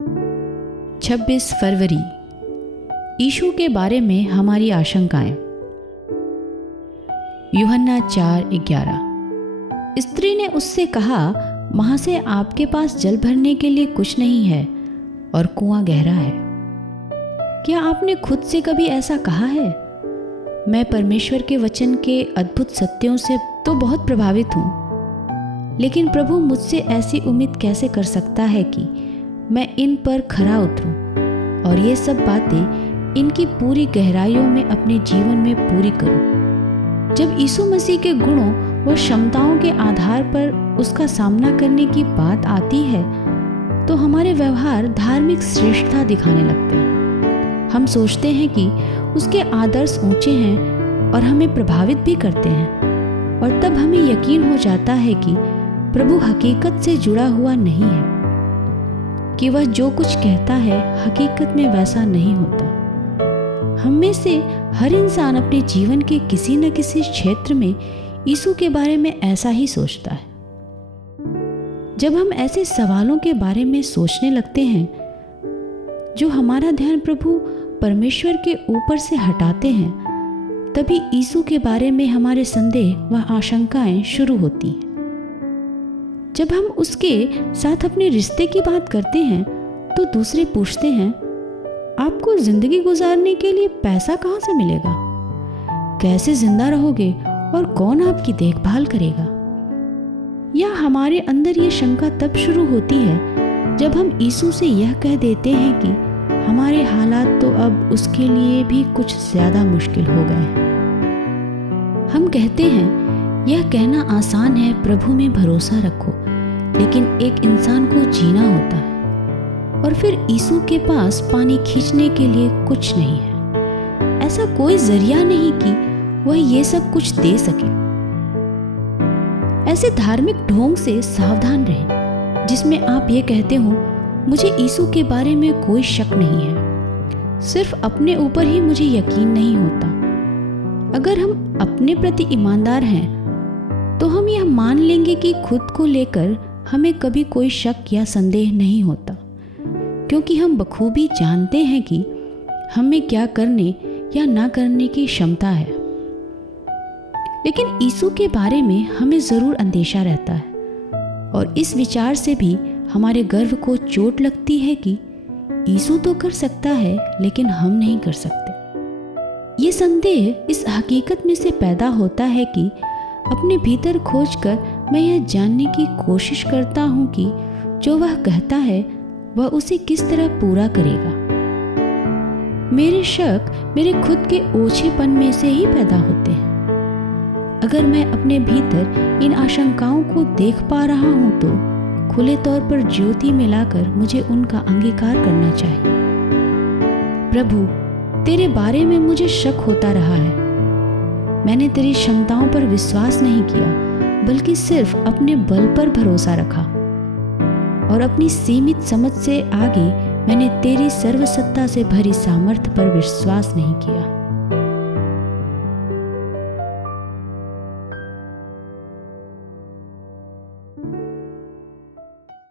26 फरवरी, यीशु के बारे में हमारी आशंकाएं। यूहन्ना 4:11। स्त्री ने उससे कहा, महाशय, आपके पास जल भरने के लिए कुछ नहीं है और कुआं गहरा है। क्या आपने खुद से कभी ऐसा कहा है? मैं परमेश्वर के वचन के अद्भुत सत्यों से तो बहुत प्रभावित हूँ, लेकिन प्रभु मुझसे ऐसी उम्मीद कैसे कर सकता है कि मैं इन पर खरा उतरूं और ये सब बातें इनकी पूरी गहराइयों में अपने जीवन में पूरी करूं। जब यीशु मसीह के गुणों व क्षमताओं के आधार पर उसका सामना करने की बात आती है तो हमारे व्यवहार धार्मिक श्रेष्ठता दिखाने लगते हैं। हम सोचते हैं कि उसके आदर्श ऊंचे हैं और हमें प्रभावित भी करते हैं, और तब हमें यकीन हो जाता है कि प्रभु हकीकत से जुड़ा हुआ नहीं है, कि वह जो कुछ कहता है हकीकत में वैसा नहीं होता। हम में से हर इंसान अपने जीवन के किसी न किसी क्षेत्र में यीशु के बारे में ऐसा ही सोचता है। जब हम ऐसे सवालों के बारे में सोचने लगते हैं जो हमारा ध्यान प्रभु परमेश्वर के ऊपर से हटाते हैं, तभी यीशु के बारे में हमारे संदेह व आशंकाएं शुरू होती हैं। जब हम उसके साथ अपने रिश्ते की बात करते हैं तो दूसरे पूछते हैं, आपको जिंदगी गुजारने के लिए पैसा कहाँ से मिलेगा? कैसे जिंदा रहोगे और कौन आपकी देखभाल करेगा? या हमारे अंदर ये शंका तब शुरू होती है जब हम यीशु से यह कह देते हैं कि हमारे हालात तो अब उसके लिए भी कुछ ज्यादा मुश्किल हो गए हैं। हम कहते हैं, यह कहना आसान है, प्रभु में भरोसा रखो, लेकिन एक इंसान को जीना होता है। और फिर यीशु के पास पानी खींचने के लिए कुछ नहीं है। ऐसा कोई जरिया नहीं कि वह ये सब कुछ दे सके। ऐसे धार्मिक ढोंग से सावधान रहें जिसमें आप ये कहते हो, मुझे यीशु के बारे में कोई शक नहीं है, सिर्फ अपने ऊपर ही मुझे यकीन नहीं होता। अगर हम अपने प्रति ईमानदार हैं तो हम यह मान लेंगे कि खुद को लेकर हमें कभी कोई शक या संदेह नहीं होता, क्योंकि हम बखूबी जानते हैं कि हमें क्या करने या ना करने की क्षमता है। लेकिन यीशु के बारे में हमें जरूर अंदेशा रहता है, और इस विचार से भी हमारे गर्व को चोट लगती है कि यीशु तो कर सकता है लेकिन हम नहीं कर सकते। ये संदेह इस हकीकत में से पैदा होता है कि अपने भीतर खोजकर मैं यह जानने की कोशिश करता हूँ कि जो वह कहता है वह उसे किस तरह पूरा करेगा। मेरे शक मेरे खुद के ओछेपन में से ही पैदा होते हैं। अगर मैं अपने भीतर इन आशंकाओं को देख पा रहा हूँ तो खुले तौर पर ज्योति में लाकर मुझे उनका अंगीकार करना चाहिए। प्रभु, तेरे बारे में मुझे शक होता रहा है। मैंने तेरी क्षमताओं पर विश्वास नहीं किया, बल्कि सिर्फ अपने बल पर भरोसा रखा, और अपनी सीमित समझ से आगे मैंने तेरी सर्वसत्ता से भरी सामर्थ्य पर विश्वास नहीं किया।